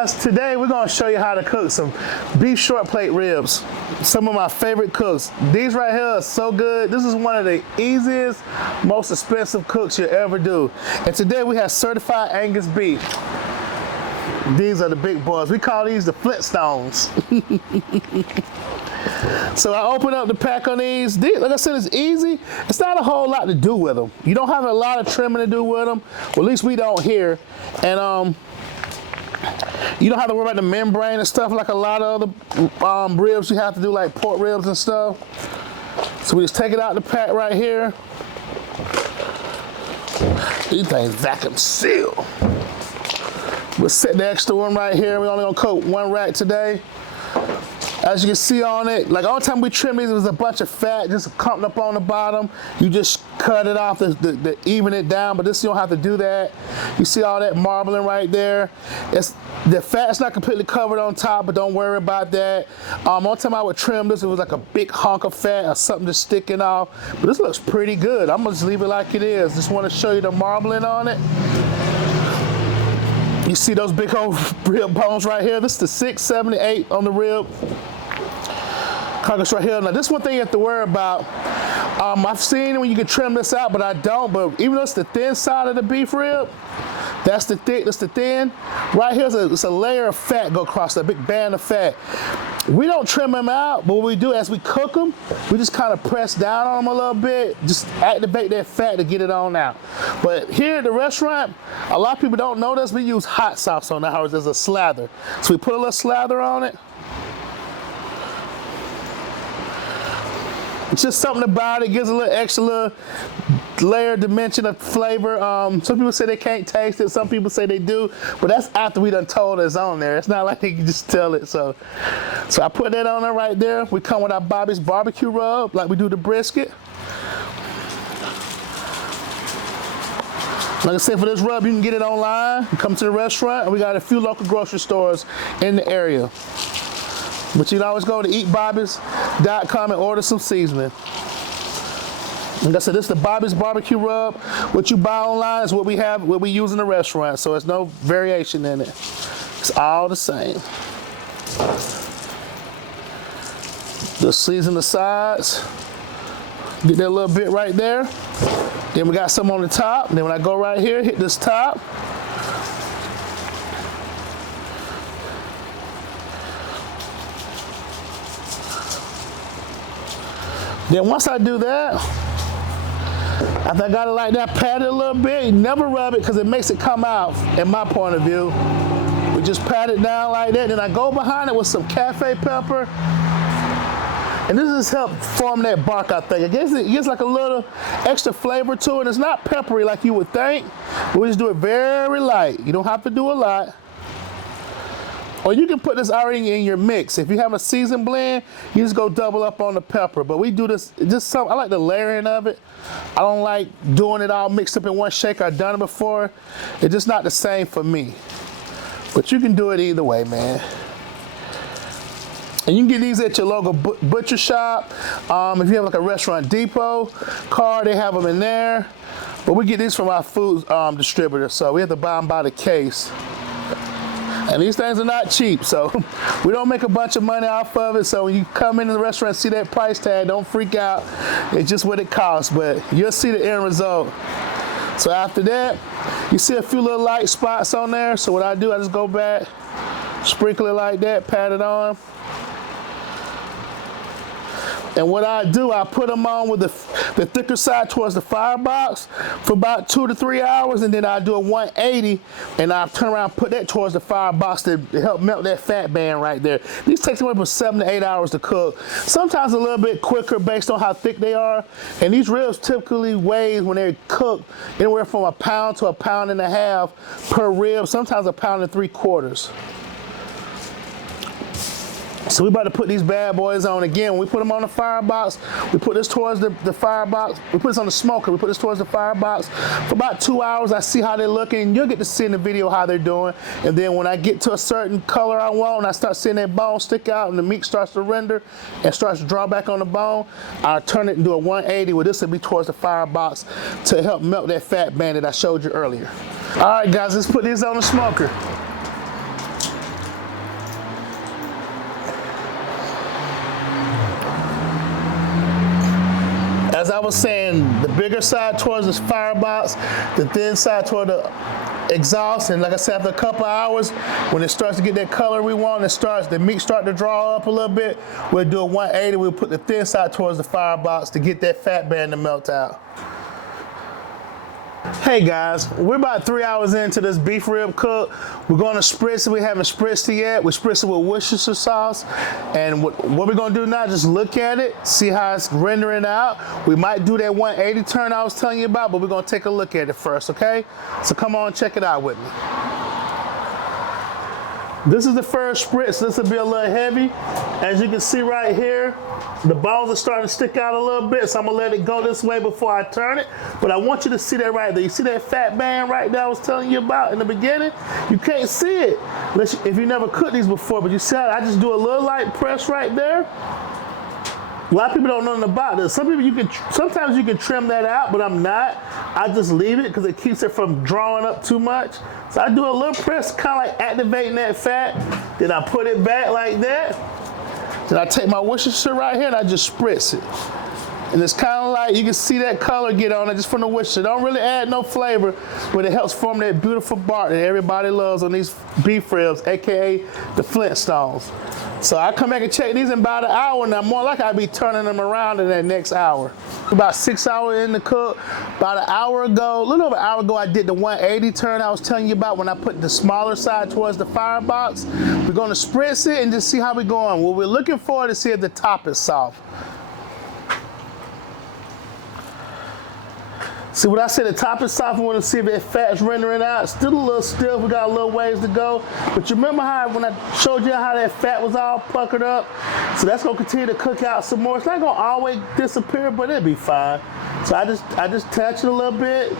guys, today we're going to show you how to cook some beef short plate ribs. Some of my favorite cooks. These right here are so good. This is one of the easiest, most expensive cooks you'll ever do. And today we have certified Angus beef. These are the big boys. We call these the Flintstones. So I open up the pack on these. Like I said, it's easy. It's not a whole lot to do with them. You don't have a lot of trimming to do with them. Well, at least we don't here. And you don't have to worry about the membrane and stuff like a lot of other ribs you have to do, like pork ribs and stuff. So we just take it out the pack right here. These things vacuum seal. We'll set the extra one right here. We're only gonna cook one rack today. As you can see on it, like all the time we trim these, there's a bunch of fat just clumped up on the bottom. You just cut it off to even it down, but this you don't have to do that. You see all that marbling right there. The fat's not completely covered on top, but don't worry about that. One time I would trim this, it was like a big hunk of fat or something just sticking off. But this looks pretty good. I'm gonna just leave it like it is. Just wanna show you the marbling on it. You see those big old rib bones right here? This is the 6, 7, 8 on the rib. Carcass right here. Now this one thing you have to worry about. I've seen when you can trim this out, but I don't. But even though it's the thin side of the beef rib, that's the thick, that's the thin. Right here, it's a layer of fat go across, a big band of fat. We don't trim them out, but what we do as we cook them, we just kind of press down on them a little bit, just activate that fat to get it on out. But here at the restaurant, a lot of people don't know this, we use hot sauce on ours as a slather. So we put a little slather on it. It's just something about it, gives a little extra little layer dimension of flavor. Some people say they can't taste it, some people say they do, but that's after we done told it's on there. It's not like they can just tell it. So I put that on there right there. We come with our Bobby's barbecue rub like we do the brisket. Like I said, for this rub, you can get it online. You come to the restaurant, and we got a few local grocery stores in the area. But you can always go to eatbobbys.com and order some seasoning. Like I said, this is the Bobby's barbecue rub. What you buy online is what we have, what we use in the restaurant. So there's no variation in it. It's all the same. Just season the sides. Get that little bit right there. Then we got some on the top. Then when I go right here, hit this top. Then once I do that, after I got it like that, pat it a little bit. You never rub it because it makes it come out, in my point of view. We just pat it down like that. Then I go behind it with some cafe pepper. And this just help form that bark, I think. It gives like a little extra flavor to it. It's not peppery like you would think. We just do it very light. You don't have to do a lot. Or you can put this already in your mix. If you have a seasoned blend, you just go double up on the pepper. But we do this, I like the layering of it. I don't like doing it all mixed up in one shake. I've done it before. It's just not the same for me. But you can do it either way, man. And you can get these at your local butcher shop. If you have like a Restaurant Depot card, they have them in there. But we get these from our food distributor, so we have to buy them by the case. And these things are not cheap, so we don't make a bunch of money off of it. So when you come into the restaurant and see that price tag, don't freak out. It's just what it costs, but you'll see the end result. So after that, you see a few little light spots on there. So what I do, I just go back, sprinkle it like that, pat it on. And what I do, I put them on with the thicker side towards the firebox for about 2 to 3 hours, and then I do a 180, and I turn around and put that towards the firebox to help melt that fat band right there. These take anywhere from 7 to 8 hours to cook. Sometimes a little bit quicker based on how thick they are. And these ribs typically weigh, when they're cooked, anywhere from 1 pound to 1.5 pounds per rib, sometimes 1 3/4 pounds. So we about to put these bad boys on again. When we put them on the firebox, we put this towards the firebox. We put this on the smoker. We put this towards the firebox for about 2 hours. I see how they're looking. You'll get to see in the video how they're doing. And then when I get to a certain color I want, and I start seeing that bone stick out and the meat starts to render and starts to draw back on the bone, I turn it into a 180 where this will be towards the firebox to help melt that fat band that I showed you earlier. All right, guys, let's put these on the smoker. as I was saying, the bigger side towards the firebox, the thin side toward the exhaust, and like I said, after a couple hours, when it starts to get that color we want, the meat start to draw up a little bit, we'll do a 180, we'll put the thin side towards the firebox to get that fat band to melt out. Hey guys, we're about 3 hours into this beef rib cook. We're going to spritz it. We haven't spritzed it yet. We spritz it with Worcestershire sauce. And what we're going to do now, just look at it, see how it's rendering out. We might do that 180 turn I was telling you about, but we're going to take a look at it first, okay? So come on, check it out with me. This is the first spritz. This will be a little heavy. As you can see right here, the balls are starting to stick out a little bit, so I'm gonna let it go this way before I turn it. But I want you to see that right there. You see that fat band right there I was telling you about in the beginning? You can't see it if you never cooked these before, but you see how I just do a little light press right there? A lot of people don't know nothing about this. Sometimes you can trim that out, but I'm not. I just leave it because it keeps it from drawing up too much. So I do a little press, kind of like activating that fat. Then I put it back like that. Then I take my Worcestershire right here and I just spritz it. And it's kind of like, you can see that color get on it just from the Worcestershire. Don't really add no flavor, but it helps form that beautiful bark that everybody loves on these beef ribs, AKA the Flintstones. So I come back and check these in about an hour, and I'm more likely I'll be turning them around in that next hour. About 6 hours in the cook. About an hour ago, a little over an hour ago, I did the 180 turn I was telling you about when I put the smaller side towards the firebox. We're gonna spritz it and just see how we're going. What we're looking for to see if the top is soft. See what I said, the top is soft. We want to see if that fat's rendering out. Still a little stiff, we got a little ways to go. But you remember how when I showed you how that fat was all puckered up? So that's gonna continue to cook out some more. It's not gonna always disappear, but it'll be fine. So I just touch it a little bit,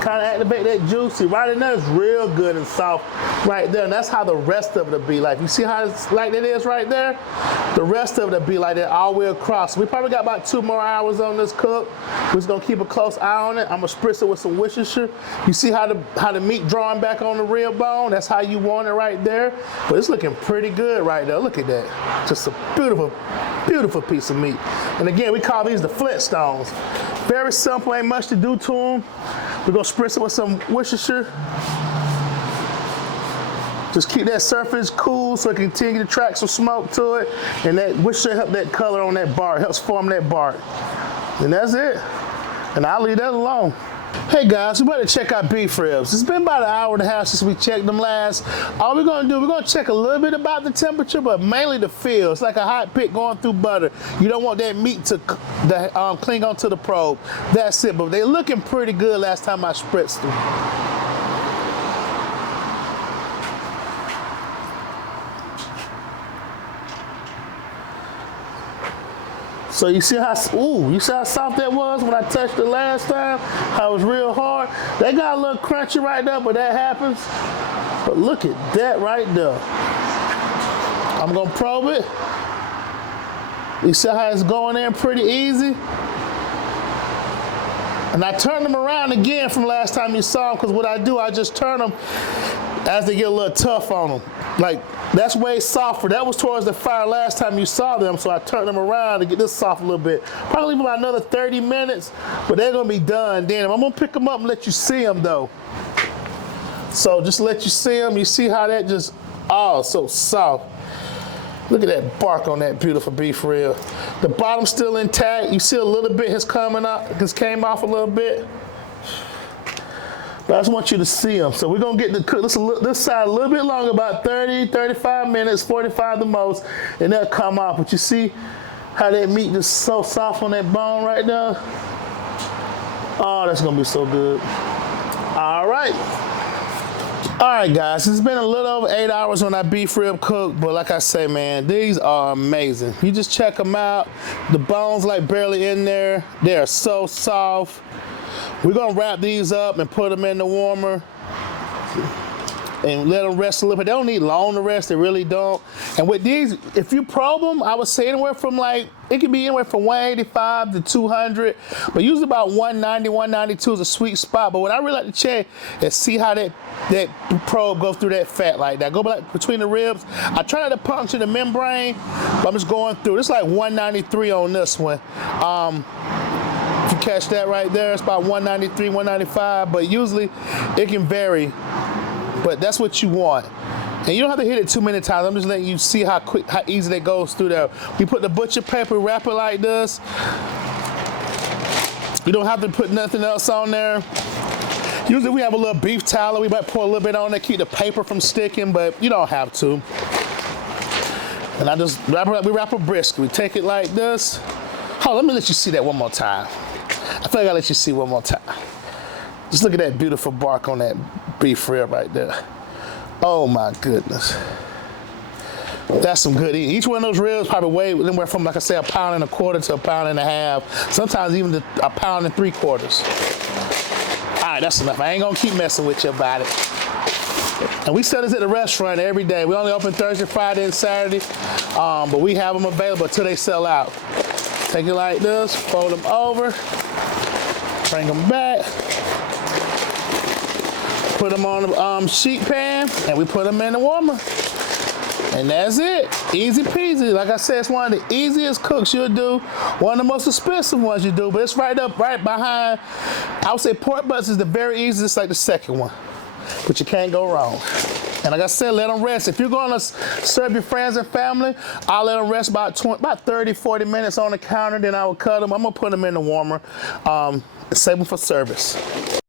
kind of activate that juice. See, right in there is real good and soft right there. And that's how the rest of it will be like. You see how it's like that is right there? The rest of it will be like that all the way across. We probably got about 2 more hours on this cook. We're just gonna keep a close eye on it. I'm gonna spritz it with some Worcestershire. You see how the meat drawing back on the rib bone? That's how you want it right there. But it's looking pretty good right there. Look at that. Just a beautiful, beautiful piece of meat. And again, we call these the Flintstones. Very simple, ain't much to do to them. We're gonna spritz it with some Worcestershire. Just keep that surface cool so it can continue to track some smoke to it. And that Worcestershire help that color on that bark, helps form that bark. And that's it. And I'll leave that alone. Hey guys, we better check out beef ribs. It's been about an hour and a half since we checked them last. All we're gonna do, we're gonna check a little bit about the temperature, but mainly the feel. It's like a hot pick going through butter. You don't want that meat to cling onto the probe. That's it, but they're looking pretty good last time I spritzed them. So you see how soft that was when I touched it last time? How it was real hard? They got a little crunchy right there, but that happens. But look at that right there. I'm gonna probe it. You see how it's going in pretty easy? And I turned them around again from last time you saw them, because what I do, I just turn them as they get a little tough on them. Like, that's way softer. That was towards the fire last time you saw them, so I turned them around to get this soft a little bit. Probably about another 30 minutes, but they're gonna be done then. I'm gonna pick them up and let you see them though. So just let you see them, you see how that just, oh, so soft. Look at that bark on that beautiful beef rib. The bottom's still intact. You see a little bit came off a little bit. But I just want you to see them. So we're gonna get to cook this side a little bit longer, about 30, 35 minutes, 45 the most, and they'll come off. But you see how that meat is so soft on that bone right there? Oh, that's gonna be so good. All right. All right, guys, it's been a little over 8 hours on that beef rib cook, but like I say, man, these are amazing. You just check them out. The bone's like barely in there. They are so soft. We're gonna wrap these up and put them in the warmer and let them rest a little bit. They don't need long to rest, they really don't. And with these, if you probe them, I would say anywhere from it can be anywhere from 185 to 200, but usually about 190, 192 is a sweet spot. But what I really like to check is see how that probe goes through that fat like that. Go back between the ribs. I try not to puncture the membrane, but I'm just going through. It's like 193 on this one. If you catch that right there, it's about 193, 195, but usually it can vary. But that's what you want. And you don't have to hit it too many times. I'm just letting you see how quick, how easy that goes through there. We put the butcher paper, wrap it like this. You don't have to put nothing else on there. Usually we have a little beef tallow. We might pour a little bit on there, keep the paper from sticking, but you don't have to. And I just wrap it up. We wrap a brisket. We take it like this. Oh, let me let you see that one more time. I feel like I'll let you see one more time. Just look at that beautiful bark on that beef rib right there. Oh my goodness. That's some good eating. Each one of those ribs probably weigh anywhere from, like I say, 1.25 pounds to 1.5 pounds. Sometimes even 1.75 pounds. All right, that's enough. I ain't gonna keep messing with you about it. And we sell this at the restaurant every day. We only open Thursday, Friday, and Saturday, but we have them available until they sell out. Take it like this, fold them over, bring them back, put them on the sheet pan, and we put them in the warmer. And that's it. Easy peasy. Like I said, it's one of the easiest cooks you'll do. One of the most expensive ones you do, but it's right behind. I would say pork butts is the very easiest, like the second one. But you can't go wrong. And like I said, let them rest. If you're gonna serve your friends and family, I'll let them rest about 30, 40 minutes on the counter, then I will cut them. I'm gonna put them in the warmer, save them for service.